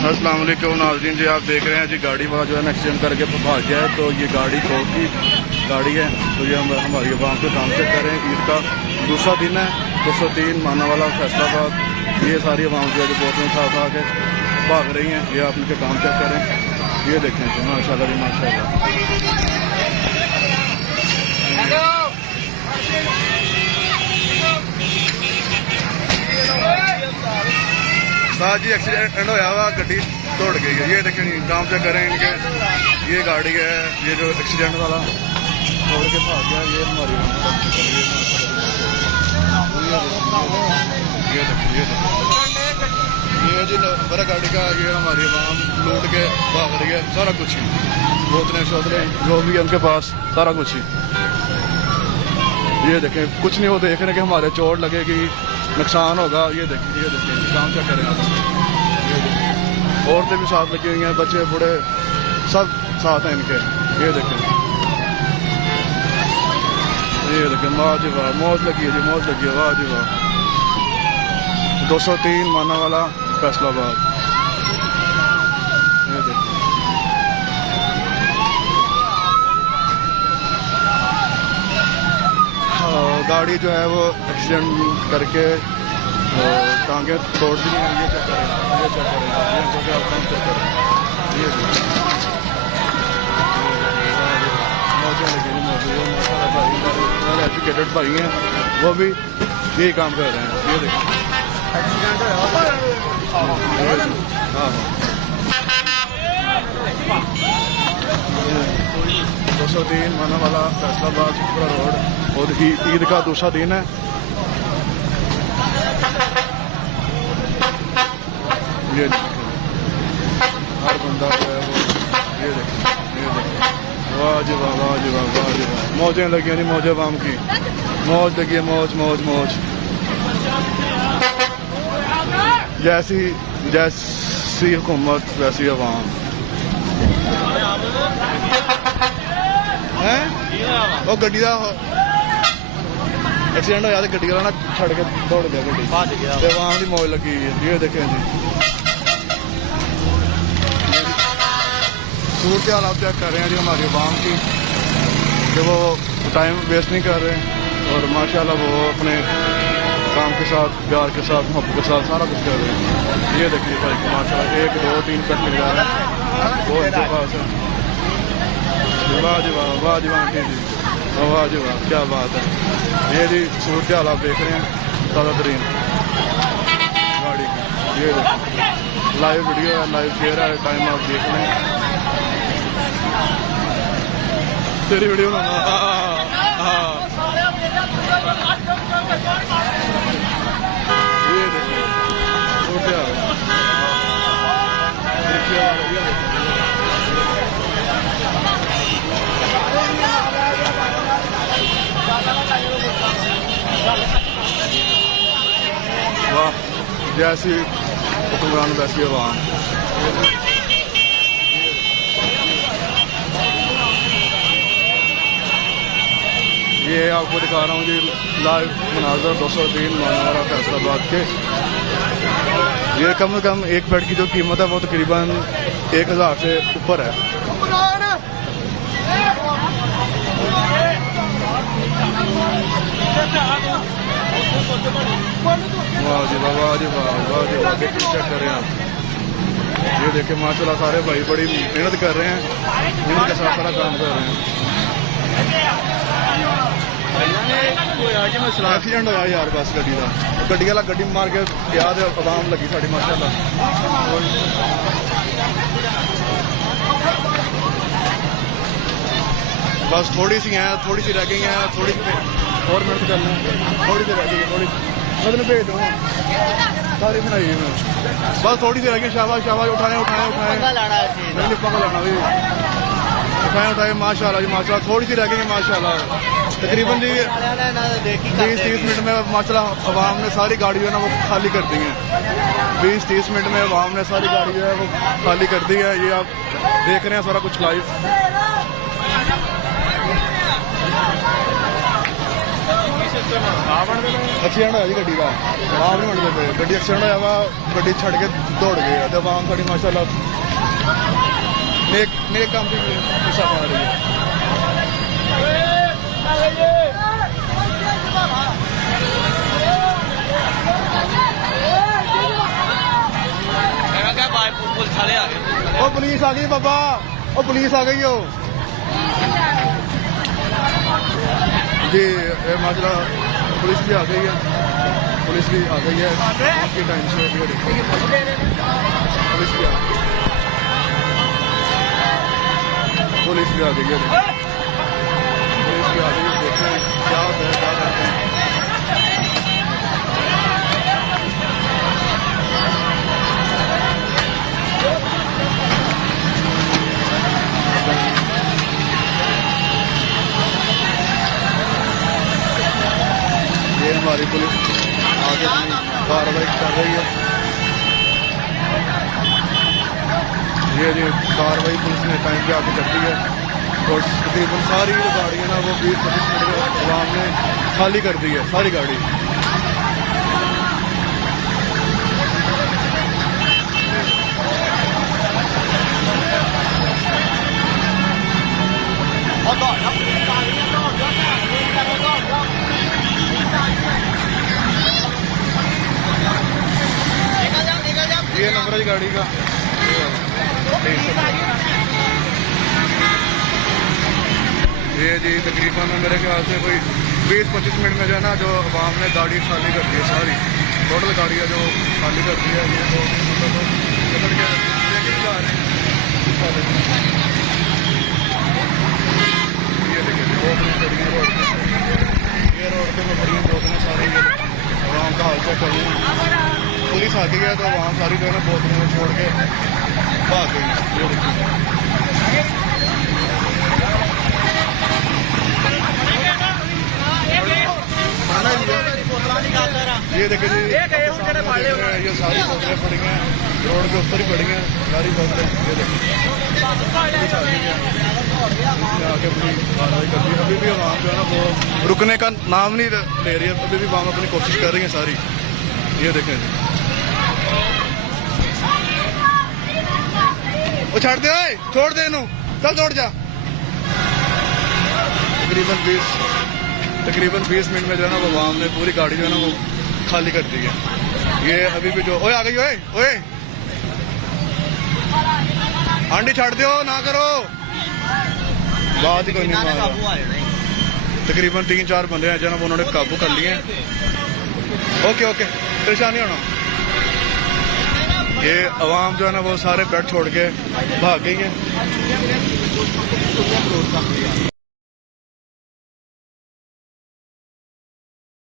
अस्सलाम वालेकुम नाज़रीन जी, आप देख रहे हैं जी गाड़ी वाला जो है ना एक्सीडेंट करके भाग गया है। तो ये गाड़ी कौन की गाड़ी है, तो ये हमारी आवाम के काम चेक कर रहे हैं। ईद का दूसरा दिन है, 203 मानावाला फैसलाबाद। ये सारी आवाम जो है जो बोतलें उठा के भाग रही हैं। ये आप इनके काम चेक करें, ये देखें जी माशाल्लाह जी माशाल्लाह। जी एक्सीडेंट होया हुआ, गड्डी तोड़ गई है। ये देखें काम चेक करें इनके। ये गाड़ी है, ये जो एक्सीडेंट वाला तोड़ के भाग गया। ये हमारी ये जी नंबर गाड़ी का। ये हमारी आवाम लूट के भाग रही है। सारा कुछ ही बोतलें शोतलें जो भी है उनके पास, सारा कुछ ही। ये देखें कुछ नहीं, वो देख रहे हैं कि हमारे चोट लगेगी, नुकसान होगा। ये देखिए काम क्या करें आप। औरतें भी साथ लगी हुई हैं, बच्चे बूढ़े सब साथ हैं इनके। ये देखें वाह जी वाह, मौज लगी है जी, मौज लगी है, वाह जी वाह। 203 मानावाला फैसलाबाद। ये देखिए गाड़ी जो है वो एक्सीडेंट करके टांगे तोड़ दी हैं। ये चेक करें, ये चेक करें, ये जगह आप काम चेक करें। ये मौजें लगी नहीं मौजूद भाई, एजुकेटेड भाई हैं, वो भी यही काम कर रहे हैं। ये देखिए हाँ 203 मानावाला फैसलाबाद सुपरा रोड। और ईद का दूसरा दिन है। ये हर बंदा जो है वो ये देखें वाह जी वाह, वाह जी वाह, वाह जी वाह। मौजें लगी नहीं, मौज आवाम की मौज लगी है, मौज मौज मौज। जैसी हुकूमत वैसी आवाम है। वो गड्डी का एक्सीडेंट होया, गड्डी वाला ना छड़ के दौड़ गया, गड्डी भज गया। आवाम की मौज लगी है। ये देखें जी सूरत हाल आप चेक कर रहे हैं जी हमारी आवाम की, कि वो टाइम वेस्ट नहीं कर रहे और माशाल्लाह वो अपने काम के साथ, प्यार के साथ, मोहब्बत के साथ सारा कुछ कर रहे हैं। ये देखिए भाई माशाल्लाह 1 2 3 कट मिल रहा है, वो इनके पास है। वाह जी वाह, वाह जी वाह आंटी जी, वाह जी वाह, क्या बात है। ये जी सूरत हाल आप देख रहे हैं ताज़ा तरीन गाड़ी की। ये देखिए लाइव वीडियो है, लाइव शेयर है, टाइम आप देख रहे हैं। तेरी वीडियो ना ये देखिए सूरत वाह, जैसी हुक्मरान वैसी आवाम। ये आपको दिखा रहा हूँ जी लाइव मनाजर 203 मानावाला फैसलाबाद के। ये कम से कम एक बेड की जो कीमत है वो तकरीबन 1000 से ऊपर है। वाह जी वाह, वाह जी वाह, वाह जी वाह। देखिए चेक कर रहे हैं आप। ये देखिए माशाल्लाह सारे भाई बड़ी मेहनत कर रहे हैं, मेहनत के साथ सारा काम कर रहे हैं। एक्सीडेंट होया यार बस गड्डी वाला गड्डी मार के गया, आवाम लगी साड़ी माशाल्लाह। बस थोड़ी सी हैं, थोड़ी सी रह गई हैं, थोड़ी सी और मेहनत करना है, थोड़ी सी रह गई है, थोड़ी मतलब भेज दो सारी बनाई है मैं, बस थोड़ी सी रह गई। शाबाश शाबाश, उठाए उठाए उठाए, नहीं लिपा का लाना भी उठाए उठाए माशाल्लाह जी माशाल्लाह। थोड़ी सी रह गई है माशाल्लाह, तकरीबन जी 20-30 मिनट में माशाल्लाह अवाम ने सारी गाड़ी जो है ना वो खाली कर दी है। 20-30 मिनट में अवाम ने सारी गाड़ी जो है वो खाली कर दी है। ये आप देख रहे हैं सारा कुछ लाइव। एक्सीडेंट होया जी गड्डी का आप नहीं बनते पे गड्डी एक्सीडेंट होया वा गड्डी छड़ के दौड़ गए तो आवाम थोड़ी माशाल्लाह नेक काम की हिस्सा पा रही है। पुलिस आ गई बाबा, ओ पुलिस आ गई हो जी। माजरा पुलिस भी आ गई है, पुलिस भी आ गई है आपके टाइम से पुलिस भी आ गई, पुलिस भी आ गई है, पुलिस भी आ गई है। देखते हैं क्या होता है, क्या करते हैं। ये हमारी पुलिस आगे कार्रवाई कर रही है। ये कार्रवाई पुलिस ने टाइम पे आके करती है और तकरीबन सारी जो गाड़ियाँ ना वो 20-25 मिनट में आवाम ने खाली कर दी है, सारी गाड़ी। ये नंबर है गाड़ी का। ये जी तकरीबन मेरे ख्याल से कोई 20-25 मिनट में जो है ना जो अवाम ने गाड़ी खाली कर दी है, सारी टोटल गाड़ियाँ जो खाली कर दी है। ये तो मतलब निकल के लेके जा रहे हैं। ये देखिए वो अपनी खड़ी है रोड पे, ये रोड पे खड़ी है बोतलें सारी अवाम का हाल चेक कर रही है। पुलिस आ गई है तो वहाँ सारी जो है ना बोतलों में छोड़ के भाग गई। ये देखिए जी, ये सारी बोतलें पड़ी हैं रोड के ऊपर ही पड़ी हैं, सारी बोतलें। ये देखिए आगे अपनी कार्रवाई कर रही है। अभी भी आवाम जो है ना वो रुकने का नाम नहीं ले रही है, अभी भी आवाम अपनी कोशिश कर रही है सारी। ये देखें वो छाड़ दे, छोड़ दे इन्हों, चल छोड़ जा। तकरीबन 20 मिनट में जो है ना वो आवाम ने पूरी गाड़ी जो है ना वो खाली कर दी है। ये अभी भी जो ओए आ गई, ओए ओए आंटी छाड़ दो ना करो, बात ही कोई नहीं। तकरीबन 3-4 बंदे हैं जो ना उन्होंने काबू कर लिए। ओके ओके परेशान नहीं होना। ये अवाम जो है ना वो सारे बेड छोड़ के भाग गई है।